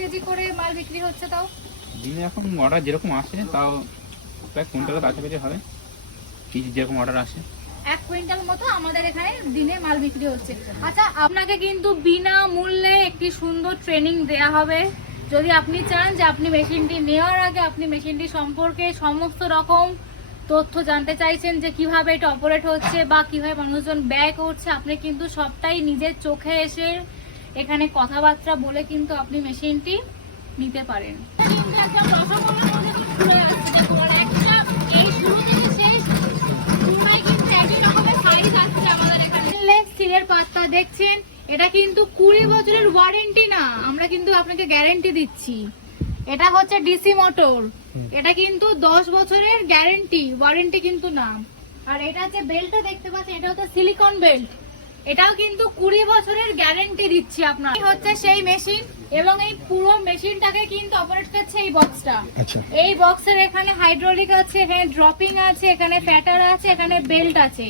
KG করে মাল বিক্রি হচ্ছে তাও? দিনে এখন অর্ডার যেরকম আসে তাও প্রায় কুইন্টালের কাছাকাছি হবে, কেজি যেরকম অর্ডার আসে। 1 কুইন্টাল মতো আমাদের এখানে দিনে মাল বিক্রি হচ্ছে। আচ্ছা, আপনাকে কিন্তু বিনা মূল্যে একটি সুন্দর ট্রেনিং দেয়া হবে। যদি আপনি চান যে আপনি মেশিনটি নেওয়ার আগে আপনি মেশিনটি সম্পর্কে সমস্ত রকম তথ্য জানতে চাইছেন, যে কিভাবে এটা অপারেট হচ্ছে বা কিভাবে মানুষজন ব্যয় করছে, আপনি কিন্তু সবটাই নিজের চোখে এসে এখানে কথাবার্তা বলে কিন্তু আপনি মেশিনটি নিতে পারেন। কিন্তু একদম রসগোল্লার মধ্যে ঘুরে আসছে, দেখুন একটা এই শুরু থেকে শেষ পুরোই কিন্তু একই রকমের সাইজ আছে আমাদের এখানে। স্টিলের পাত্তা দেখছেন, এটা কিন্তু 20 বছরের ওয়ারেন্টি না, আমরা কিন্তু আপনাকে গ্যারান্টি দিচ্ছি। এটা হচ্ছে ডিসি মোটর, এটা কিন্তু 10 বছরের গ্যারান্টি, ওয়ারেন্টি কিন্তু না। আর এটা যে বেল্টটা দেখতে পাচ্ছেন, এটা হচ্ছে সিলিকন বেল্ট, এটাও কিন্তু 20 বছরের গ্যারান্টি দিচ্ছি আপনার। এই হচ্ছে সেই মেশিন, এবং এই পুরো মেশিনটাকে কিন্তু অপারেট করছে এই বক্সটা। এই বক্সের এখানে হাইড্রোলিক আছে, এখানে ড্রপিং আছে, এখানে ফ্যাটার আছে, এখানে বেল্ট আছে।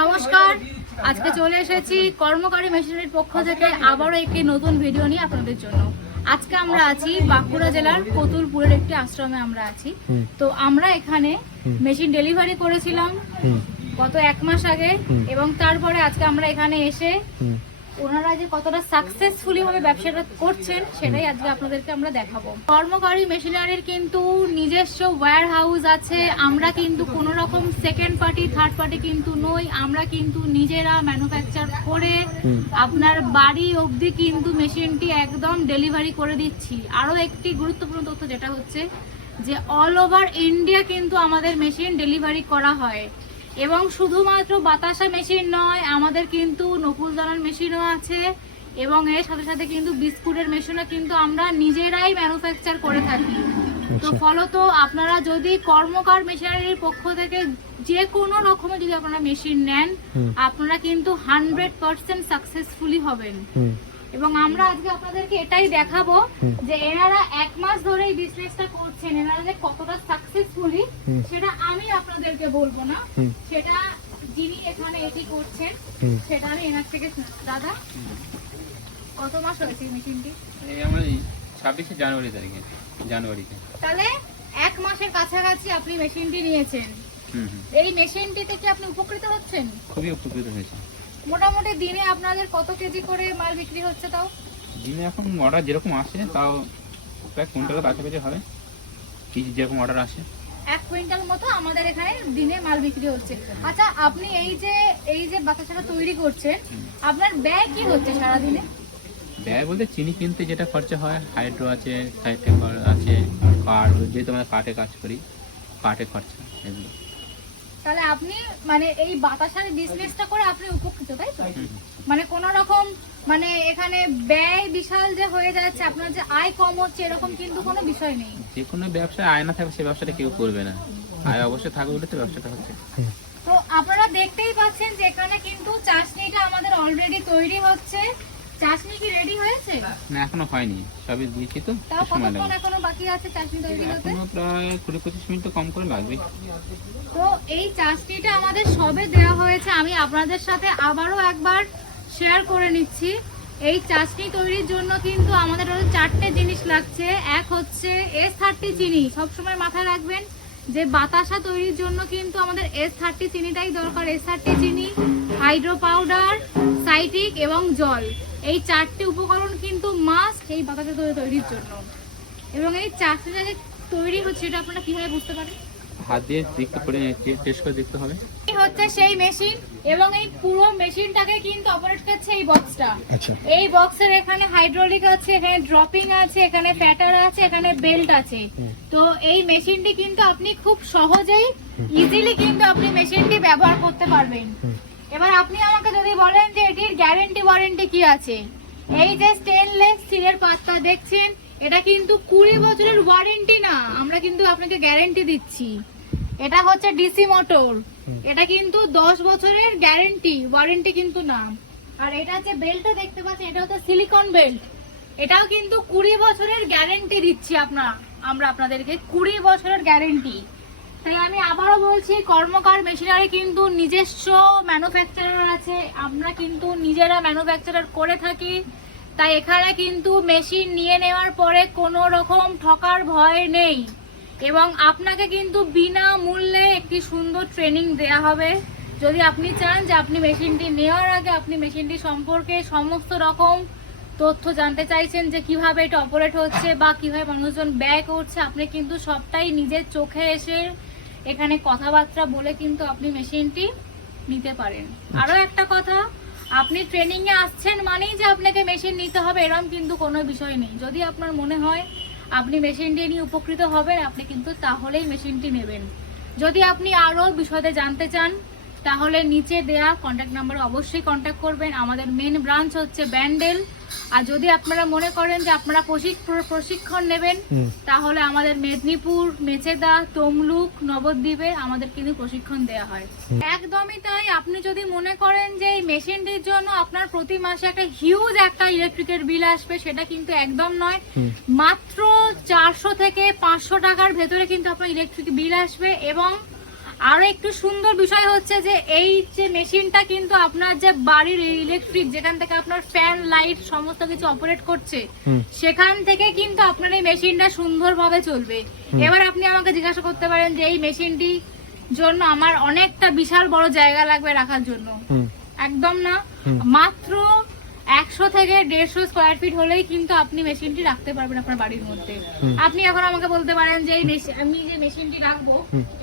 নমস্কার, আজকে চলে এসেছি কর্মকারী মেশিনারির পক্ষ থেকে আবারও একটি নতুন ভিডিও নিয়ে আপনাদের জন্য। আজকে আমরা আছি বাঁকুড়া জেলার কতুলপুরের একটি আশ্রমে আমরা আছি। তো আমরা এখানে মেশিন ডেলিভারি করেছিলাম গত 1 মাস আগে, এবং তারপরে আজকে আমরা এখানে এসে ওনারা যে কতটা সাকসেসফুলি ভাবে ব্যবসাটা করছেন সেটাই আজকে আপনাদেরকে আমরা দেখাবো। কর্মকারী মেশিনারির কিন্তু নিজস্ব ওয়্যার হাউস আছে, আমরা কিন্তু কোনো রকম সেকেন্ড পার্টি থার্ড পার্টি কিন্তু নই, আমরা কিন্তু নিজেরা ম্যানুফ্যাকচার করে আপনার বাড়ি অবধি কিন্তু মেশিনটি একদম ডেলিভারি করে দিচ্ছি। আরো একটি গুরুত্বপূর্ণ তথ্য যেটা হচ্ছে যে অল ওভার ইন্ডিয়া কিন্তু আমাদের মেশিন ডেলিভারি করা হয়। এবং শুধুমাত্র বাতাসা মেশিন নয়, আমাদের কিন্তু নকুল দানার মেশিনও আছে, এবং এর সাথে সাথে কিন্তু বিস্কুটের মেশিনও কিন্তু আমরা নিজেরাই ম্যানুফ্যাকচার করে থাকি। তো ফলত আপনারা যদি কর্মকার মেশিনারির পক্ষ থেকে যে কোনো রকমের যদি আপনারা মেশিন নেন, আপনারা কিন্তু 100% সাকসেসফুলি হবেন। এবং আমরা আজকে আপনাদেরকে এটাই দেখাবো যে এনারা 1 মাস ধরে এই বিজনেসটা করছেন, এনারা যে কতটা সাকসেসফুলি সেটা আমি আপনাদেরকে বলবো না, সেটা যিনি এখানে এটি করছেন সেটা আমি এনার থেকে শুনবো। দাদা, কত মাস হয়েছে এই মেশিনটি? এই আমার 26 জানুয়ারিতে। তাহলে 1 মাসের কাছাকাছি আপনি মেশিনটি নিয়েছেন। এই মেশিনটিতে কি আপনি উপকৃত হচ্ছেন? খুবই উপকৃত হয়েছে। মোটামুটি দিনে আপনাদের কত কেজি করে মাল বিক্রি হচ্ছে তাও? দিনে এখন অর্ডার যেরকম আসে তাও প্রায় কুইন্টালের কাছাকাছি হবে, কেজি যেরকম অর্ডার আসে। 1 কুইন্টাল মতো আমাদের এখানে দিনে মাল বিক্রি হচ্ছে। আচ্ছা, আপনি এই যে বাতাসাটা তৈরি করছেন, আপনার ব্যয় কি হচ্ছে সারাদিনে? ব্যয় বলতে চিনি কিনতে যেটা খরচা হয়, হাইড্রো আছে, পেপার আছে, কাঠ, যেহেতু আমরা কাঠে কাজ করি, কাঠে খরচা এগুলো। তাহলে আপনি মানে এই বাতাসার বিজনেসটা করে আপনি উপকৃত, তাই তো? মানে কোন রকম মানে এখানে ব্যয় বিশাল যে হয়ে যাচ্ছে, আপনার যে আয় কম হচ্ছে, এরকম কিন্তু কোনো বিষয় নেই। যে কোনো ব্যবসায় আয় না থাকবে সেই ব্যবসাটা কেউ করবে না, আয় অবশ্যই থাকবে বলে তো ব্যবসাটা হচ্ছে। তো আপনারা দেখতেই পাচ্ছেন যে এখানে কিন্তু চাশনিটা আমাদের অলরেডি তৈরি হচ্ছে। চাশনি কি রেডি হয়েছে? না, এখনো হয়নি, সবই দিয়েছি তো তাও সময় কতক্ষণ লাগবে। এখনো বাকি আছে চাশনি তৈরি হতে? এখনো প্রায় 20-25 মিনিট তো কম করে লাগবে। তো এই চাশনিটা আমাদের সবে দেওয়া হয়েছে, আমি আপনাদের সাথে আবারও একবার শেয়ার করে নিচ্ছি। এই চাশনি তৈরির জন্য কিন্তু আমাদের 4টে জিনিস লাগছে। এক হচ্ছে S30 চিনি, সবসময় মাথায় রাখবেন যে বাতাসা তৈরির জন্য কিন্তু আমাদের S30 চিনিটাই দরকার। S30 চিনি, হাইড্রো পাউডার, সাইট্রিক এবং জল, এই 4টে উপকরণ কিন্তু মাস্ট এই বাতাসা তৈরির জন্য। এবং এই চাশনিটা যে তৈরি হচ্ছে এটা আপনারা কিভাবে বুঝতে পারেন? হাত দিয়ে দেখতে পড়ে টেস্ট করে দেখতে হবে। এই হচ্ছে সেই মেশিন, এবং এই পুরো মেশিনটাকে কিন্তু অপারেট করছে এই বক্সটা। এই বক্সের এখানে হাইড্রোলিক আছে, এখানে ড্রপিং আছে, এখানে ফ্যাটার আছে, এখানে বেল্ট আছে। তো এই মেশিনটি কিন্তু আপনি খুব সহজেই ইজিলি কিন্তু আপনি মেশিনটি ব্যবহার করতে পারবেন। এবার আপনি আমাকে যদি বলেন যে এটির গ্যারান্টি ওয়ারেন্টি কি আছে, এই যে স্টেনলেস স্টিলের পাত্তা দেখছেন, এটা কিন্তু 20 বছরের ওয়ারেন্টি না, আমরা কিন্তু আপনাকে গ্যারান্টি দিচ্ছি। এটা হচ্ছে ডিসি মোটর, এটা কিন্তু 10 বছরের গ্যারান্টি, ওয়ারেন্টি কিন্তু না। আর এটা যে বেল্টটা দেখতে পাচ্ছেন, এটা হচ্ছে সিলিকন বেল্ট, এটাও কিন্তু 20 বছরের গ্যারান্টি দিচ্ছি আমরা আপনাদেরকে, 20 বছরের গ্যারান্টি। তাই আমি আবারও বলছি, কর্মকার মেশিনারি কিন্তু নিজস্ব ম্যানুফ্যাকচারার আছে, আমরা কিন্তু নিজেরা ম্যানুফ্যাকচারার করে থাকি। তাই এখানে কিন্তু মেশিন নিয়ে নেওয়ার পরে কোনো রকম ঠকার ভয় নেই এবং আপনাকে কিন্তু বিনামূল্যে একটি সুন্দর ট্রেনিং দেয়া হবে। যদি আপনি চান যে আপনি মেশিনটি নেওয়ার আগে আপনি মেশিনটি সম্পর্কে সমস্ত রকম তথ্য জানতে চাইছেন, যে কিভাবে এটা অপারেট হচ্ছে বা কিভাবে মানুষজন ব্যয় করছে, আপনি কিন্তু সবটাই নিজের চোখে এসে এখানে কথাবার্তা বলে কিন্তু আপনি মেশিনটি নিতে পারেন। আরো একটা কথা, আপনি ট্রেনিং এ আসছেন মানেই যে আপনাকে মেশিন নিতে হবে এরকম কিন্তু কোনো বিষয় নেই। যদি আপনার মনে হয় আপনি মেশিনটি নিয়ে উপকৃত হবেন, আপনি কিন্তু তাহলেই মেশিনটি নেবেন। যদি আপনি আরো বিশদে জানতে চান তাহলে নিচে দেয়া কন্ট্যাক্ট নাম্বারে অবশ্যই কন্ট্যাক্ট করবেন। আমাদের মেন ব্রাঞ্চ হচ্ছে ব্যান্ডেল। আর যদি আপনারা মনে করেন যে আপনারা প্রশিক্ষণ নেবেন তাহলে আমাদের মেদিনীপুর, মেচেদা, তমলুক, নবদ্বীপে আমাদের কিন্তু প্রশিক্ষণ দেওয়া হয়। একদমই তাই। আপনি যদি মনে করেন যে এই মেশিনটির জন্য আপনার প্রতি মাসে একটা হিউজ একটা ইলেকট্রিকের বিল আসবে, সেটা কিন্তু একদম নয়। মাত্র 400 থেকে 500 টাকার ভেতরে কিন্তু আপনার ইলেকট্রিক বিল আসবে। এবং আরো একটু সুন্দর বিষয় হচ্ছে যে এই যে মেশিনটা কিন্তু আপনার যে বাড়ির ইলেকট্রিক, যেখান থেকে আপনার ফ্যান, লাইট সমস্ত কিছু অপারেট করছে, সেখান থেকে কিন্তু আপনার এই মেশিনটা সুন্দরভাবে চলবে। এবার আপনি আমাকে জিজ্ঞাসা করতে পারেন যে এই মেশিনটি জন্য আমার অনেকটা বিশাল বড় জায়গা লাগবে রাখার জন্য। একদম না, মাত্র 100 থেকে 150 স্কোয়ার ফিট হলেই কিন্তু আপনি মেশিনটি রাখতে পারবেন আপনার বাড়ির মধ্যে। আপনি এখন আমাকে বলতে পারেন যে আমি যে মেশিনটি রাখবো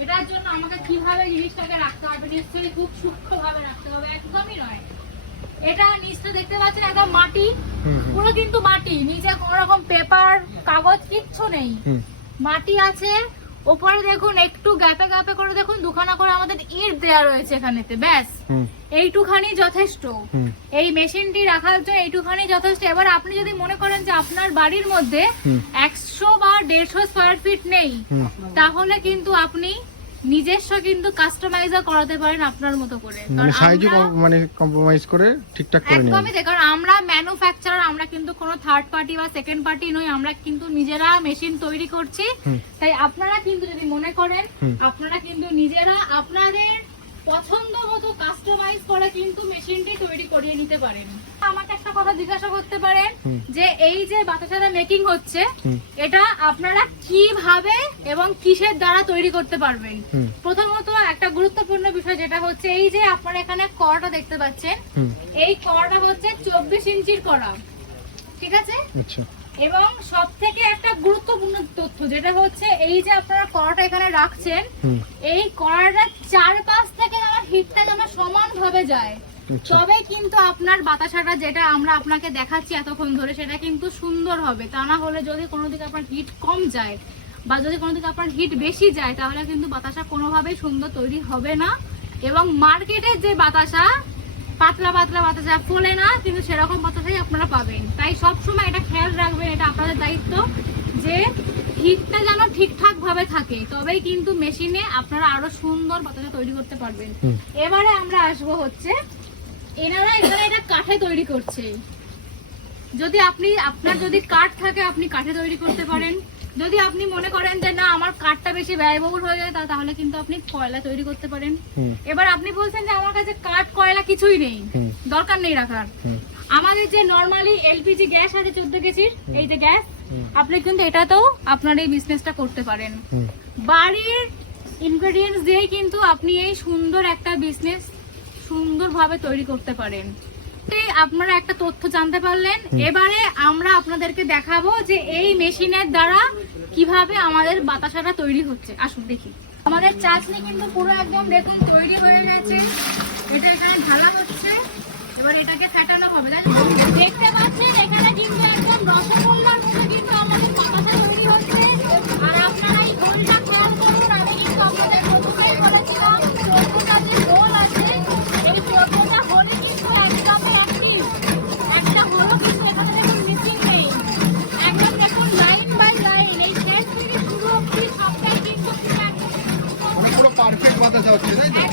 এটার জন্য আমাকে কিভাবে জিনিসটাকে রাখতে হবে, নিশ্চয়ই খুব সূক্ষ্মভাবে রাখতে হবে। একদমই নয়। এটা নিচটা দেখতে পাচ্ছেন একদম মাটি, পুরো কিন্তু মাটি, নিচে কোনো রকম পেপার কাগজ কিচ্ছু নেই, মাটি আছে। উপরে দেখুন একটু গ্যাপে গ্যাপে করে দেখুন দুখানা করে আমাদের ইট দেয়া রয়েছে এখানেতে, ব্যাস এইটুখানি যথেষ্ট। এই মেশিনটি রাখার জন্য এইটুখানি যথেষ্ট। এবার আপনি যদি মনে করেন যে আপনার বাড়ির মধ্যে 100 বা 150 স্কোয়ার ফিট নেই, তাহলে কিন্তু আপনি নিজস্ব কিন্তু কাস্টমাইজার করাতে পারেন আপনার মতো করে, মানে কম্প্রোমাইজ করে ঠিকঠাক করে নেবেন। একদমই। কারণ আমরা ম্যানুফ্যাকচারার, আমরা কিন্তু কোনো থার্ড পার্টি বা সেকেন্ড পার্টি নই, আমরা কিন্তু নিজেরা মেশিন তৈরি করছি। তাই আপনারা কিন্তু যদি মনে করেন আপনারা কিন্তু নিজেরা আপনাদের পছন্দ মতো কাস্টমাইজ করে কিন্তু মেশিনটি তৈরি করিয়ে নিতে পারেন। আমাকে একটা কথা জিজ্ঞাসা করতে পারেন যে এই যে বাতাসাটা মেকিং হচ্ছে এটা আপনারা কিভাবে এবং কিসের দ্বারা তৈরি করতে পারবেন। প্রথমত একটা গুরুত্বপূর্ণ বিষয় যেটা হচ্ছে এই যে আপনারা এখানে কড়াটা দেখতে পাচ্ছেন, এই কড়াটা হচ্ছে 24 ইঞ্চির কড়া, ঠিক আছে? এবং সব থেকে একটা গুরুত্বপূর্ণ তথ্য যেটা হচ্ছে এই যে আপনারা কড়াটা এখানে রাখছেন, এই কড়াটা চারপাশ থেকে আমার হিটটা যেন সমান ভাবে যায়, তবে কিন্তু আপনার বাতাসাটা যেটা আমরা আপনাকে দেখাচ্ছি এতক্ষণ ধরে সেটা কিন্তু সুন্দর হবে। তা না হলে যদি কোনো দিকে আপনার হিট কম যায় বা যদি কোনো দিকে আপনার হিট বেশি যায় তাহলে কিন্তু বাতাসা কোনোভাবেই সুন্দর তৈরি হবে না। এবং মার্কেটের যে বাতাসা পাতলা পাতলা বাতাসা ফোলে না, কিন্তু সেরকম বাতাসাই আপনারা পাবেন। তাই সবসময় এটা খেয়াল রাখবেন, এটা আপনাদের দায়িত্ব যে হিটটা যেন ঠিকঠাক ভাবে থাকে, তবেই কিন্তু মেশিনে আপনারা আরো সুন্দর বাতাসা তৈরি করতে পারবেন। এবারে আমরা আসবো হচ্ছে এনারা এখানে এটা কাঠে তৈরি করছে। যদি আপনার যদি কাঠ থাকে আপনি কাঠে তৈরি করতে পারেন। যদি আপনি মনে করেন যে না আমার কাঠটা বেশি ব্যয়বহুল হয়ে যায় তাহলে কিন্তু আপনি কয়লা তৈরি করতে পারেন। এবার আপনি বলছেন যে আমার কাছে কাঠ কয়লা কিছুই নেই, দরকার নেই রাখার, আমাদের যে নরমালি এলপিজি গ্যাস আছে 14 কেজির, এই যে গ্যাস, আপনি কিন্তু এটাতেও আপনার এই বিজনেসটা করতে পারেন। বাড়ির ইনগ্রেডিয়েন্টস দিয়ে কিন্তু আপনি এই সুন্দর একটা বিজনেস সুন্দরভাবে তৈরি করতে পারেন। আপনারা একটা তথ্য জানতে পারলেন। এবারে আমরা আপনাদেরকে দেখাবো যে এই মেশিনের দ্বারা কিভাবে আমাদের বাতাসাটা তৈরি হচ্ছে। আসুন দেখি। আমাদের চাটনি কিন্তু পুরো একদম দেখুন তৈরি হয়ে গেছে, এটা এখানে ঢালা হচ্ছে, এবার এটাকে ফেটানো হবে। দেখতে পাচ্ছেন এখানে কিন্তু একদম রসগোল্লার মতো কিন্তু আমাদের বাতাসা তৈরি হচ্ছে। আর আপনারা এই গোলটা খেয়াল করুন, আমি কিন্তু আপনাদের প্রথমেই বলেছিলাম 14টা যে গোল আছে, এই 14টা হোলে কিন্তু একদম অ্যাক্টিভ, একটা হলো কিন্তু এখানে দেখুন মিসিং নেই, একদম দেখুন লাইন বাই লাইন এই শেষ থেকে শুরু অবধি সবটাই কিন্তু পুরো পারফেক্ট বাতাসা হচ্ছে, তাই তো?